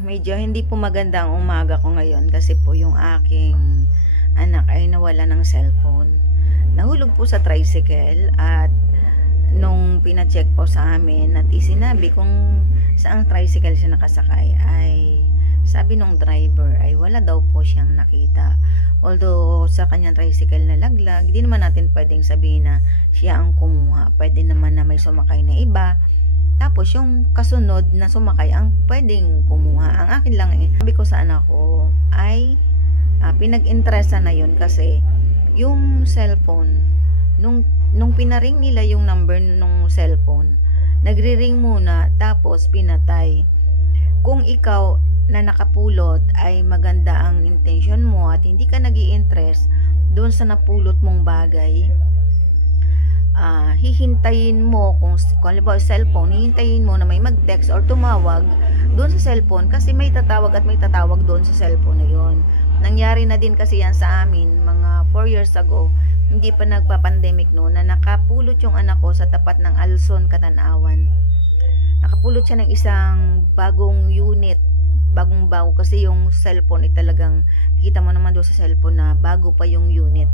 Medyo hindi po maganda ang umaga ko ngayon kasi po yung aking anak ay nawala ng cellphone. Nahulog po sa tricycle at nung pina-check po sa amin at isinabi kung saang tricycle siya nakasakay ay sabi nung driver ay wala daw po siyang nakita. Although sa kanyang tricycle na laglag, hindi naman natin pwedeng sabihin na siya ang kumuha. Pwede naman na may sumakay na iba. Tapos, yung kasunod na sumakay ang pwedeng kumuha. Ang akin lang sabi ko sa anak ko ay pinag-interesa na yun kasi yung cellphone, nung pinaring nila yung number nung cellphone, nagri-ring muna tapos pinatay. Kung ikaw na nakapulot ay maganda ang intention mo at hindi ka nag-i-interest doon sa napulot mong bagay, hihintayin mo kung halimbawa cellphone, hihintayin mo na may mag-text or tumawag doon sa cellphone kasi may tatawag at may tatawag doon sa cellphone na yon. Nangyari na din kasi yan sa amin mga 4 years ago, hindi pa nagpa-pandemic noon, na nakapulot yung anak ko sa tapat ng Alson, Katanawan. Nakapulot siya ng isang bagong unit, bagong bago kasi yung cellphone ay talagang kita mo naman doon sa cellphone na bago pa yung unit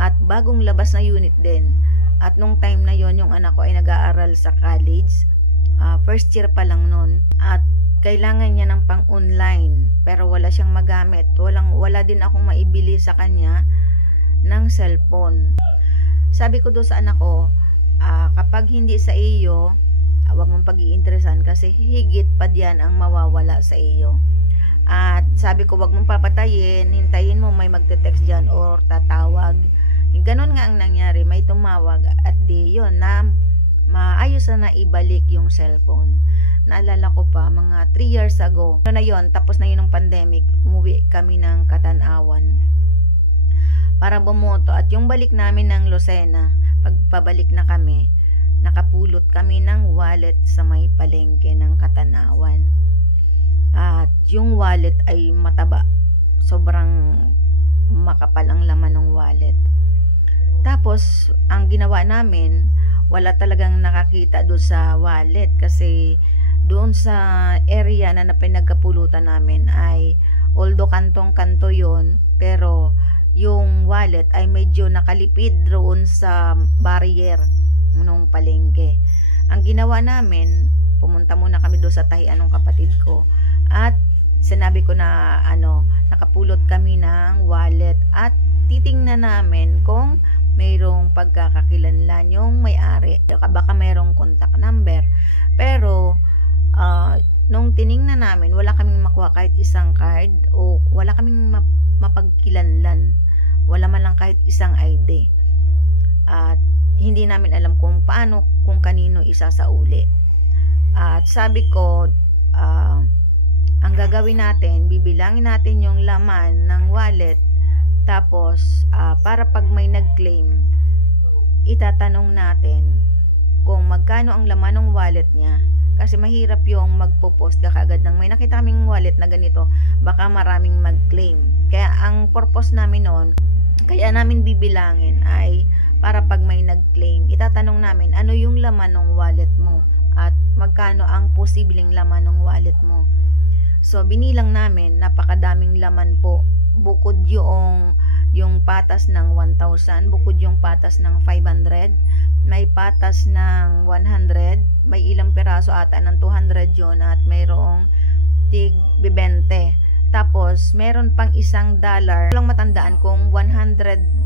at bagong labas na unit din. At nung time na yon yung anak ko ay nag-aaral sa college, first year pa lang nun, at kailangan niya ng pang-online pero wala siyang magamit, wala din akong maibili sa kanya ng cellphone. Sabi ko doon sa anak ko, kapag hindi sa iyo, huwag mong pag-iinteresan kasi higit pa diyan ang mawawala sa iyo. At sabi ko, huwag mong papatayin, hintayin mo may magte-text dyan or tatawag. Ganon nga ang nangyari, may tumawag at di yun na maayos na ibalik yung cellphone. Naalala ko pa, mga 3 years ago, na yun, tapos na yun ng pandemic, umuwi kami ng Katanawan para bumoto. At yung balik namin ng Lucena, pagpabalik na kami, nakapulot kami ng wallet sa may palengke ng Katanawan. At yung wallet ay mataba, sobrang makapal ang laman ng wallet. Tapos, ang ginawa namin, wala talagang nakakita doon sa wallet kasi doon sa area na pinagkapulutan namin ay although kantong-kanto yon, pero yung wallet ay medyo nakalipid doon sa barrier nung palengke. Ang ginawa namin, pumunta muna kami doon sa tahian ng kapatid ko at sinabi ko na nakapulot kami ng wallet at titingnan namin kung mayroong pagkakakilanlan yung may-ari, baka mayroong contact number. Pero nung tiningnan namin, wala kaming makuha kahit isang card o wala kaming mapagkilanlan, wala man lang kahit isang ID. At hindi namin alam kung paano, kung kanino isasauli. At sabi ko, ang gagawin natin, bibilangin natin yung laman ng wallet. Tapos, para pag may nag-claim, itatanong natin kung magkano ang laman ng wallet niya. Kasi mahirap yung magpo-post ka kaagad ng may nakita kaming wallet na ganito, baka maraming mag-claim. Kaya ang purpose namin noon, kaya namin bibilangin ay para pag may nag-claim, itatanong namin ano yung laman ng wallet mo at magkano ang posibleng laman ng wallet mo. So, binilang namin, napakadaming laman po. Bukod yung patas ng 1,000, bukod yung patas ng 500, may patas ng 100, may ilang peraso ata ng 200 yun at mayroong tig 20. Tapos, meron pang $1. Walang matandaan kung $100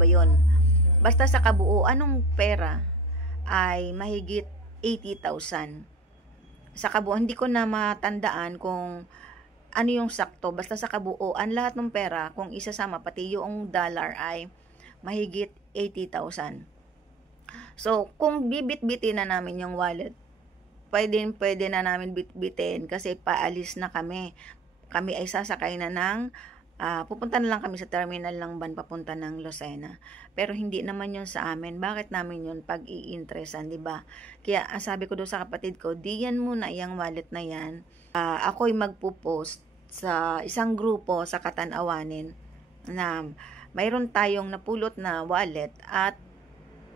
ba yun. Basta sa kabuuan ng pera ay mahigit 80,000. Sa kabuuan, hindi ko na matandaan kung ano yung sakto, basta sa kabuuan lahat ng pera kung isasama pati yung dollar ay mahigit 80,000. So kung bibit-bitin na namin yung wallet, pwede na namin bitbitin kasi paalis na kami ay sasakay na ng pupunta na lang kami sa terminal ng van papunta ng Lucena. Pero hindi naman yun sa amin. Bakit namin yun pag-iinteresan, diba? Kaya sabi ko doon sa kapatid ko, diyan muna yung wallet na yan. Ako'y magpo-post sa isang grupo sa Katanawanin na mayroon tayong napulot na wallet at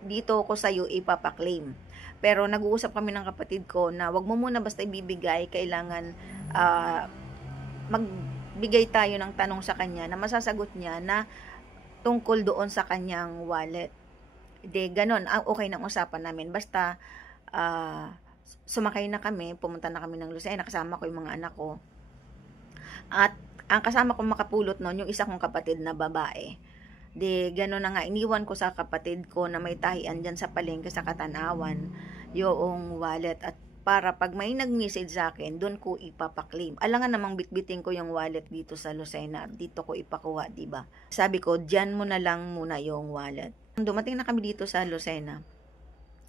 dito ko sa iyo ipapaklaim. Pero nag-uusap kami ng kapatid ko na wag mo muna basta ibibigay, kailangan magbigay tayo ng tanong sa kanya na masasagot niya na tungkol doon sa kanyang wallet. De ganon, okay ng usapan namin. Basta sumakay na kami, pumunta na kami ng Lucena, kasama ko yung mga anak ko. At ang kasama kong makapulot noon, yung isa kong kapatid na babae. De gano'n na nga, iniwan ko sa kapatid ko na may tahian dyan sa palengke sa Katanawan yung wallet, at para pag may nag-message sa akin, doon ko ipapaklaim. Alangan namang bitbitin ko yung wallet dito sa Lucena, dito ko ipakuha, diba? Sabi ko, dyan mo na lang muna yung wallet. Dumating na kami dito sa Lucena,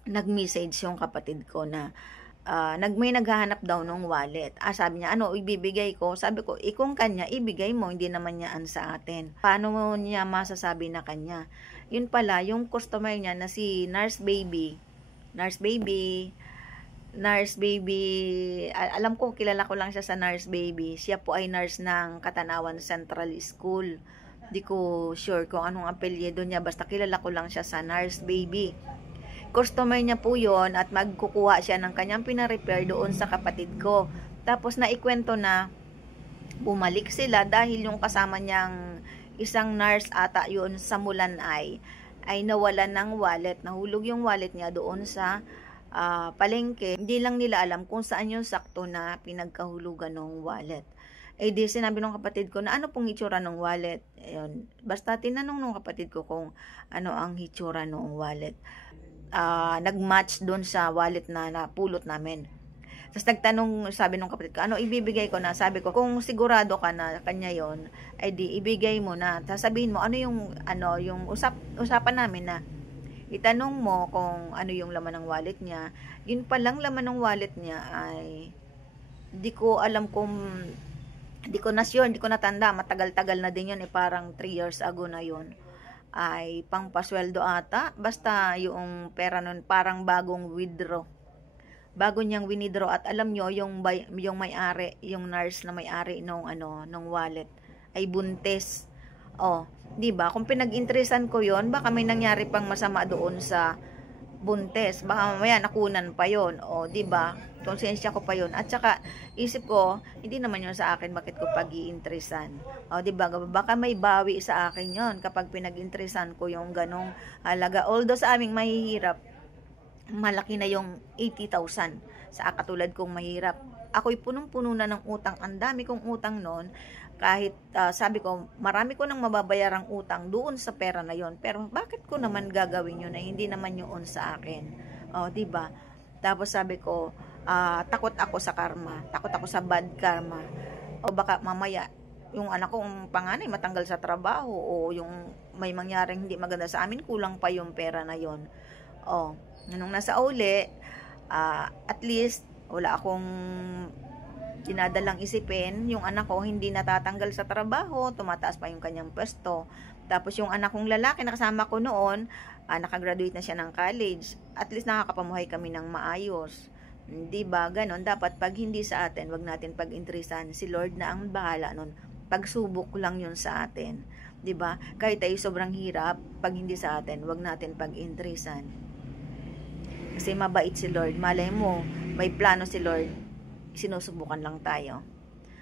nag-message yung kapatid ko na may naghahanap daw ng wallet. Sabi niya, ano ibibigay ko? Sabi ko, kung kanya, ibigay mo, hindi naman niya sa atin. Paano niya masasabi na kanya? Yun pala, yung customer niya na si Nurse Baby, alam ko, kilala ko lang siya sa Nurse Baby. Siya po ay nurse ng Katanawan Central School. Di ko sure kung anong apelyido niya, basta kilala ko lang siya sa Nurse Baby. Customer niya po yon, at magkukuha siya ng kanyang pina-repair doon sa kapatid ko. Tapos naikwento na bumalik sila dahil yung kasama niyang isang nurse ata yun sa Mulanay ay nawalan ng wallet. Nahulog yung wallet niya doon sa palengke. Hindi lang nila alam kung saan yung sakto na pinagkahulugan ng wallet. Di sinabi ng kapatid ko na ano pong hitsura ng wallet. Ayun. Basta tinanong ng kapatid ko kung ano ang hitsura ng wallet. Nag-match doon sa wallet na napulot namin. Tapos nagtanong, sabi ng kapatid ko, ano ibibigay ko na? Sabi ko, kung sigurado ka na kanya yon, ay di ibigay mo na. Sabihin mo, ano yung usapan namin na itanong mo kung ano yung laman ng wallet niya. Yun palang laman ng wallet niya ay di ko alam kung di ko natanda, matagal-tagal na din yun, parang 3 years ago na yun. Ay pangpasweldo ata, basta yung pera nun parang bagong withdraw, bago niyang winidraw. At alam nyo, yung may-ari, yung nurse na may-ari nung wallet ay buntis. Di ba? Kung pinag-interesan ko yon, baka may nangyari pang masama doon sa buntis, baka mamaya nakunan pa yon. Di ba? Konsensya ko pa yon. At saka isip ko, hindi naman yun sa akin, bakit ko pag-iinteresan? Di ba? Baka may bawi sa akin yon kapag pinag-interesan ko yung ganong halaga. Although sa aming mahihirap, malaki na yung 80,000 sa katulad kong mahirap. Ako'y punong-puno na ng utang. Ang dami kong utang noon. Kahit sabi ko, marami ko nang mababayarang utang doon sa pera na yon. Pero bakit ko naman gagawin yun na hindi naman yun sa akin? Di ba? Tapos sabi ko, takot ako sa karma. Takot ako sa bad karma. Baka mamaya, yung anak kong panganay matanggal sa trabaho, o yung may mangyaring hindi maganda sa amin, kulang pa yung pera na yon. Nung nasa uli, at least, wala akong dinadalang isipin. Yung anak ko hindi natatanggal sa trabaho, tumataas pa yung kanyang pwesto. Tapos yung anak kong lalaki na kasama ko noon, nakagraduate na siya ng college. At least nakakapamuhay kami ng maayos. Di ba? Ganon. Dapat pag hindi sa atin, wag natin pag-interesan. Si Lord na ang bahala nun. Pagsubok lang yun sa atin. Di ba? Kahit tayo sobrang hirap, pag hindi sa atin, wag natin pag-interesan. Kasi mabait si Lord. Malay mo, may plano si Lord. Sinusubukan lang tayo.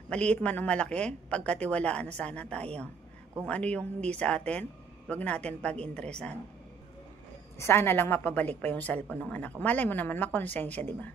Maliit man o malaki, pagkatiwalaan na sana tayo. Kung ano yung hindi sa atin, wag natin pag-interesan. Sana lang mapabalik pa yung cellphone ng anak ko. Malay mo naman, makonsensya, di ba?